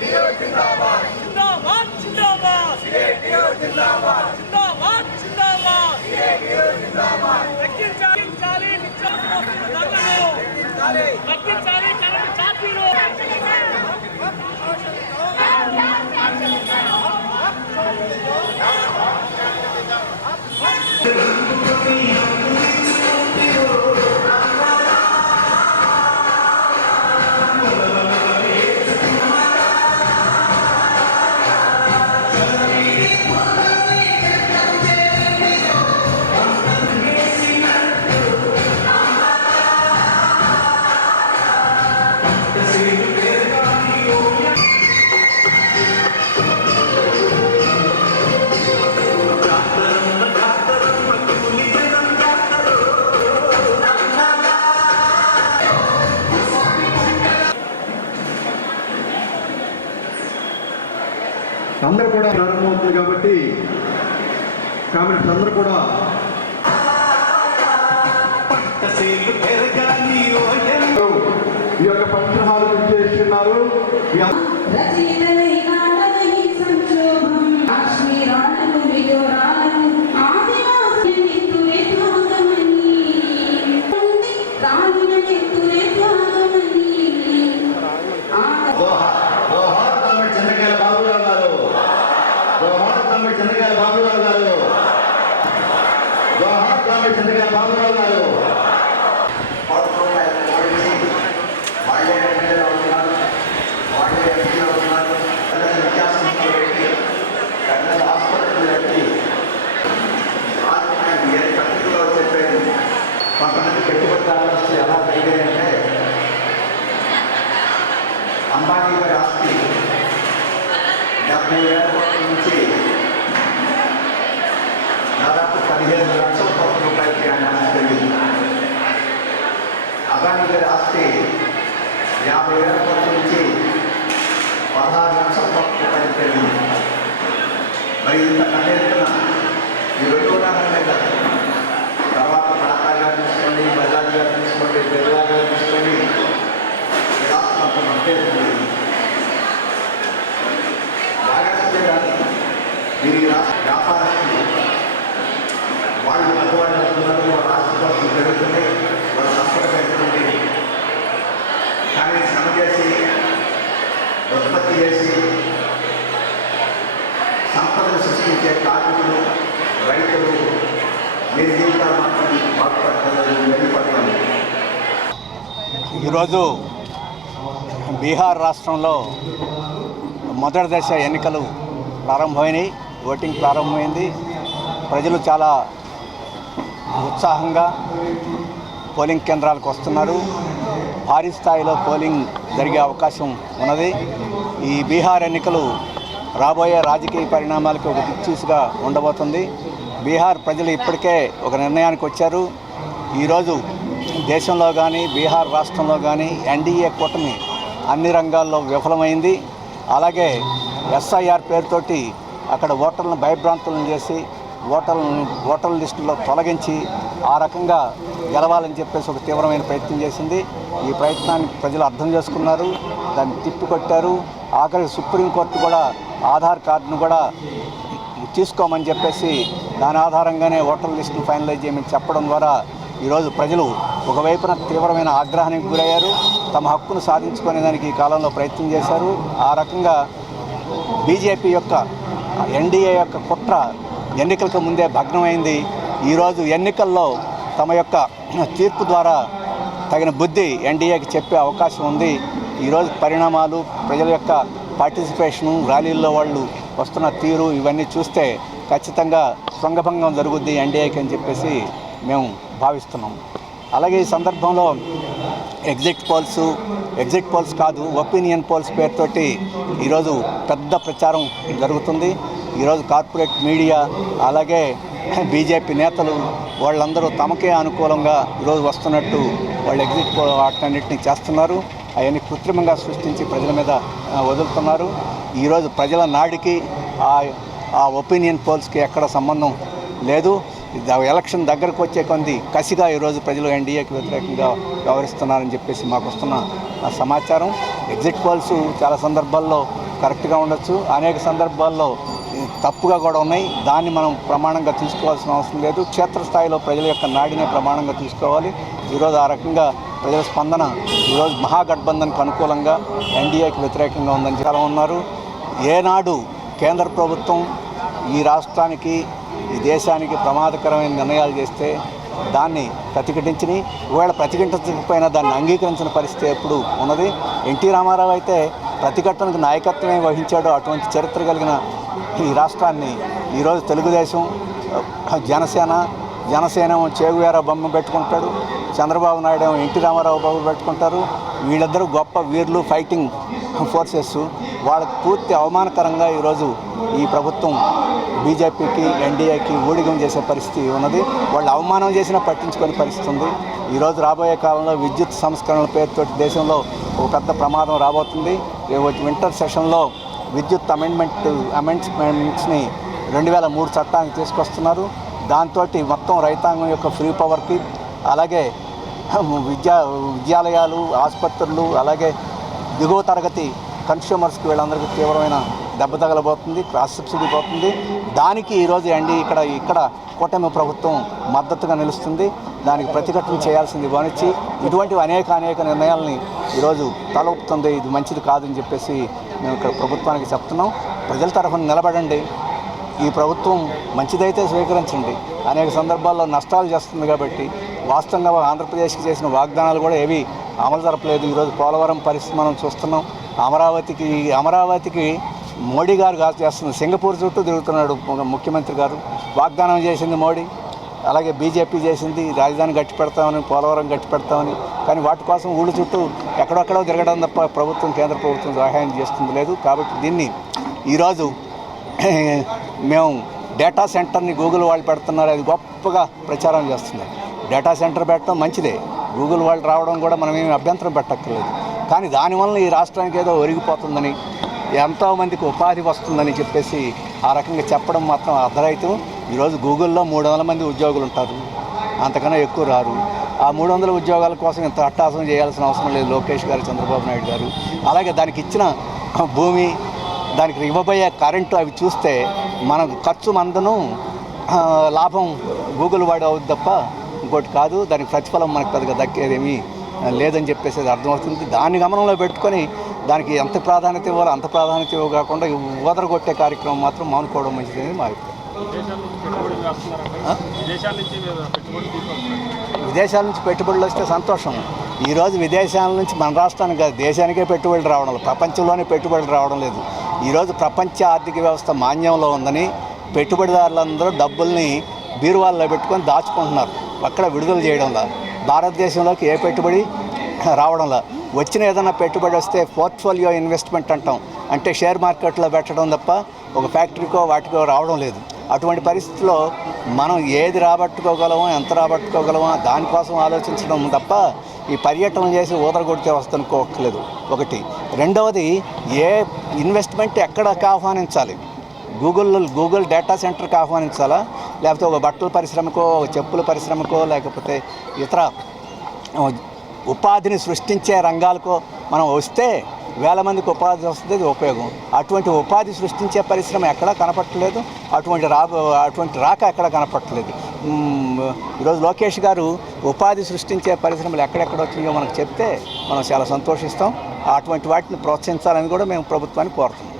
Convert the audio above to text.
జిందాబాద్ జిందాబాద్ జిందాబాద్ జిందాబాద్ తగ్గించాలి నిత్యావసర ధరలను తగ్గించాలి కరెంటు ఛార్జీలు అందరూ కూడా ప్రారంభమవుతుంది కాబట్టి అందరూ కూడా ఈ యొక్క పంచహాలు చేస్తున్నారు. ఎలా జరిగాయంటే అంబానీ గారి ఆస్తి 70,000 కోట్ల నుంచి దాదాపు 15 లక్షల కోట్ల రూపాయలకి ఆయన ఆస్తి పెరిగింది. అదానీ గారి ఆస్తి 50,000 కోట్ల నుంచి 16 లక్షల కోట్ల రూపాయలకి పెరిగింది. మరి ఇంత కన్నెత్తున ఈ రెండు ఉదాహరణలే కదా. తర్వాత టాటా గారు తీసుకోండి, బజాజ్ గారు తీసుకోండి, బిర్లా గారు తీసుకోండి, రాష్ట్రం అంతేస్తుంది. బాగా కాదు మీరు ఈ రాష్ట్ర వ్యాపారస్తులు వాళ్ళు పెద్దవాళ్ళు అవుతున్నారు, వాళ్ళ రాష్ట్ర ఖర్చులు పెరుగుతున్నాయి, వాళ్ళ సంపద పెరుగుతుంది. కానీ శ్రమ చేసి ఉత్పత్తి చేసి సంపదను సృష్టించే కార్మికులు, రైతులు మీరు జీవితాలు మాత్రం బాగుపడతారు. ఈరోజు బీహార్ రాష్ట్రంలో మొదటి దశ ఎన్నికలు ప్రారంభమైనాయి. ఓటింగ్ ప్రారంభమైంది. ప్రజలు చాలా ఉత్సాహంగా పోలింగ్ కేంద్రాలకు వస్తున్నారు. భారీ స్థాయిలో పోలింగ్ జరిగే అవకాశం ఉన్నది. ఈ బీహార్ ఎన్నికలు రాబోయే రాజకీయ పరిణామాలకు ఒక దిక్చూసిగా ఉండబోతుంది. బీహార్ ప్రజలు ఇప్పటికే ఒక నిర్ణయానికి వచ్చారు. ఈరోజు దేశంలో కానీ బీహార్ రాష్ట్రంలో కానీ ఎన్డీఏ కూటమి అన్ని రంగాల్లో విఫలమైంది. అలాగే ఎస్ఐఆర్ పేరుతోటి అక్కడ ఓటర్లను భయభ్రాంతులను చేసి ఓటర్ల లిస్టులో తొలగించి ఆ రకంగా గెలవాలని చెప్పేసి ఒక తీవ్రమైన ప్రయత్నం చేసింది. ఈ ప్రయత్నాన్ని ప్రజలు అర్థం చేసుకున్నారు, దాన్ని తిప్పికొట్టారు. ఆఖరికి సుప్రీంకోర్టు కూడా ఆధార్ కార్డును కూడా తీసుకోమని చెప్పేసి దాని ఆధారంగానే ఓటర్ లిస్టును ఫైనలైజ్ చేయమని చెప్పడం ద్వారా ఈరోజు ప్రజలు ఒకవైపున తీవ్రమైన ఆగ్రహానికి గురయ్యారు. తమ హక్కును సాధించుకునేదానికి ఈ కాలంలో ప్రయత్నం చేశారు. ఆ రకంగా బీజేపీ యొక్క ఎన్డీఏ యొక్క కుట్ర ఎన్నికలకు ముందే భగ్నమైంది. ఈరోజు ఎన్నికల్లో తమ యొక్క తీర్పు ద్వారా తగిన బుద్ధి ఎన్డీఏకి చెప్పే అవకాశం ఉంది. ఈరోజు పరిణామాలు, ప్రజల యొక్క పార్టిసిపేషను, ర్యాలీల్లో వాళ్ళు వస్తున్న తీరు ఇవన్నీ చూస్తే ఖచ్చితంగా శృంగభంగం జరుగుద్ది ఎన్డీఏకి అని చెప్పేసి మేము భావిస్తున్నాం. అలాగే ఈ సందర్భంలో ఎగ్జిట్ పోల్స్ కాదు, ఒపీనియన్ పోల్స్ పేరుతోటి ఈరోజు పెద్ద ప్రచారం జరుగుతుంది. ఈరోజు కార్పొరేట్ మీడియా అలాగే బీజేపీ నేతలు వాళ్ళందరూ తమకే అనుకూలంగా ఈరోజు వస్తున్నట్టు వాళ్ళు ఎగ్జిట్ పోల్ వాటన్నిటిని చేస్తున్నారు. అవన్నీ కృత్రిమంగా సృష్టించి ప్రజల మీద వదులుతున్నారు. ఈరోజు ప్రజల నాడికి ఆ ఒపీనియన్ పోల్స్కి ఎక్కడ సంబంధం లేదు. ఎలక్షన్ దగ్గరకు వచ్చే కొంది కసిగా ఈరోజు ప్రజలు ఎన్డీఏకి వ్యతిరేకంగా వ్యవహరిస్తున్నారని చెప్పేసి మాకు వస్తున్న సమాచారం. ఎగ్జిట్ పోల్స్ చాలా సందర్భాల్లో కరెక్ట్గా ఉండొచ్చు, అనేక సందర్భాల్లో తప్పుగా కూడా ఉన్నాయి. దాన్ని మనం ప్రమాణంగా తీసుకోవాల్సిన అవసరం లేదు. క్షేత్రస్థాయిలో ప్రజల యొక్క నాడినే ప్రమాణంగా తీసుకోవాలి. ఈరోజు ఆ రకంగా ప్రజల స్పందన ఈరోజు మహాగఠబంధన్కి అనుకూలంగా, ఎన్డీఏకి వ్యతిరేకంగా ఉందని చాలా ఉన్నారు. ఏనాడు కేంద్ర ప్రభుత్వం ఈ రాష్ట్రానికి, ఈ దేశానికి ప్రమాదకరమైన నిర్ణయాలు చేస్తే దాన్ని ప్రతిఘటించి, ఒకవేళ ప్రతిఘటించకపోయినా దాన్ని అంగీకరించిన పరిస్థితి ఎప్పుడు ఉన్నది. ఎన్టీ రామారావు అయితే ప్రతిఘటనకు నాయకత్వమే వహించాడు. అటువంటి చరిత్ర కలిగిన ఈ రాష్ట్రాన్ని ఈరోజు తెలుగుదేశం, జనసేన చేగువేర బొమ్మ పెట్టుకుంటాడు, చంద్రబాబు నాయుడు ఏమో ఎన్టీ రామారావు బొమ్మ పెట్టుకుంటారు. వీళ్ళిద్దరూ గొప్ప వీరులు, ఫైటింగ్ ఫోర్సెస్. వాళ్ళకు పూర్తి అవమానకరంగా ఈరోజు ఈ ప్రభుత్వం బీజేపీకి, ఎన్డీఏకి ఊడిగం చేసే పరిస్థితి ఉన్నది. వాళ్ళు అవమానం చేసినా పట్టించుకునే పరిస్థితి ఉంది. ఈరోజు రాబోయే కాలంలో విద్యుత్ సంస్కరణల పేరుతో దేశంలో ఒక పెద్ద ప్రమాదం రాబోతుంది. వింటర్ సెషన్లో విద్యుత్ అమెండ్మెంట్స్ని 2003 చట్టానికి తీసుకొస్తున్నారు. దాంతో మొత్తం రైతాంగం యొక్క ఫ్రీ పవర్కి, అలాగే విద్యాలయాలు, ఆసుపత్రులు, అలాగే దిగువ తరగతి కన్స్యూమర్స్కి వీళ్ళందరికీ తీవ్రమైన దెబ్బ తగలబోతుంది, క్రాస్ సబ్సిడీ పోతుంది. దానికి ఈరోజు ఇక్కడ కూటమి ప్రభుత్వం మద్దతుగా నిలుస్తుంది. దానికి ప్రతిఘటన చేయాల్సింది గమనించి ఇటువంటివి అనేక నిర్ణయాలని ఈరోజు తలొప్పుతుంది. ఇది మంచిది కాదని చెప్పేసి మేము ఇక్కడ ప్రభుత్వానికి చెప్తున్నాం. ప్రజల తరఫున నిలబడండి. ఈ ప్రభుత్వం మంచిదైతే స్వీకరించండి. అనేక సందర్భాల్లో నష్టాలు చేస్తుంది కాబట్టి వాస్తవంగా ఆంధ్రప్రదేశ్కి చేసిన వాగ్దానాలు కూడా ఏవి అమలు జరపలేదు. ఈరోజు పోలవరం పరిస్థితి మనం చూస్తున్నాం. అమరావతికి మోడీ గారు చేస్తుంది. సింగపూర్ చుట్టూ తిరుగుతున్నాడు ముఖ్యమంత్రి గారు. వాగ్దానం చేసింది మోడీ, అలాగే బీజేపీ చేసింది రాజధాని గట్టి పెడతామని, పోలవరం గట్టి పెడతామని. కానీ వాటి కోసం ఊళ్ళ చుట్టూ ఎక్కడెక్కడో తిరగడం తప్ప కేంద్ర ప్రభుత్వం సహాయం చేస్తుంది లేదు. కాబట్టి దీన్ని ఈరోజు మేము డేటా సెంటర్ని గూగుల్ వాళ్ళు పెడుతున్నారు, అది గొప్పగా ప్రచారం చేస్తున్నారు. డేటా సెంటర్ పెట్టడం మంచిదే, గూగుల్ వాళ్ళు రావడం కూడా మనం ఏమి అభ్యంతరం పెట్టక్కర్లేదు. కానీ దానివల్ల ఈ రాష్ట్రానికి ఏదో ఒరిగిపోతుందని, ఎంతోమందికి ఉపాధి వస్తుందని చెప్పేసి ఆ రకంగా చెప్పడం మాత్రం అర్ధరహితం. ఈరోజు గూగుల్లో 300 మంది ఉద్యోగులు ఉంటారు, అంతకన్నా ఎక్కువ రారు. ఆ 300 ఉద్యోగాల కోసం ఇంత అట్టాసం చేయాల్సిన అవసరం లేదు లోకేష్ గారు, చంద్రబాబు నాయుడు గారు. అలాగే దానికి ఇచ్చిన భూమి, దానికి ఇవ్వబోయే కరెంటు అవి చూస్తే మనకు ఖర్చు మందను లాభం గూగుల్ వాడు అవుద్ది తప్ప ఇంకోటి కాదు. దానికి ప్రతిఫలం మనకు పెద్దగా దక్కేదేమీ లేదని చెప్పేసి అది అర్థమవుతుంది. దాన్ని గమనంలో పెట్టుకొని దానికి ఎంత ప్రాధాన్యత ఇవ్వాలో అంత ప్రాధాన్యత ఇవ్వకుండా ఊదరగొట్టే కార్యక్రమం మాత్రం మానుకోవడం మంచిదని మా అభిప్రాయం. విదేశాల నుంచి పెట్టుబడులు వస్తే సంతోషం. ఈరోజు విదేశాల నుంచి మన రాష్ట్రానికి కాదు, దేశానికే పెట్టుబడులు రావడం లేదు, ప్రపంచంలోనే పెట్టుబడులు రావడం లేదు. ఈరోజు ప్రపంచ ఆర్థిక వ్యవస్థ మాన్యంలో ఉందని పెట్టుబడిదారులందరూ డబ్బుల్ని బీరువాల్లో పెట్టుకొని దాచుకుంటున్నారు, అక్కడ విడుదల చేయడంలా. భారతదేశంలోకి ఏ పెట్టుబడి రావడంలా. వచ్చిన ఏదైనా పెట్టుబడి వస్తే పోర్ట్ఫోలియో ఇన్వెస్ట్మెంట్ అంటాం, అంటే షేర్ మార్కెట్లో పెట్టడం తప్ప ఒక ఫ్యాక్టరీకో వాటికో రావడం లేదు. అటువంటి పరిస్థితుల్లో మనం ఏది రాబట్టుకోగలమో, ఎంత రాబట్టుకోగలమో దానికోసం ఆలోచించడం తప్ప ఈ పర్యటన చేసి ఊదరగొడితే వస్తనుకోవట్లేదు ఒకటి. రెండవది, ఏ ఇన్వెస్ట్మెంట్ ఎక్కడికి ఆహ్వానించాలి? గూగుల్ డేటా సెంటర్కి ఆహ్వానించాలా, లేకపోతే ఒక బట్టల పరిశ్రమకో, ఒక చెప్పుల పరిశ్రమకో, లేకపోతే ఇతర ఉపాధిని సృష్టించే రంగాలకో మనం వస్తే వేల మందికి ఉపాధి వస్తుంది, ఉపయోగం. అటువంటి ఉపాధి సృష్టించే పరిశ్రమ ఎక్కడా కనపట్టలేదు, అటువంటి రాక ఎక్కడా కనపట్టలేదు. ఈరోజు లోకేష్ గారు ఉపాధి సృష్టించే పరిశ్రమలు ఎక్కడెక్కడ వచ్చినాయో మనకు చెప్తే మనం చాలా సంతోషిస్తాం. అటువంటి వాటిని ప్రోత్సహించాలని కూడా మేము ప్రభుత్వాన్ని కోరుతున్నాం.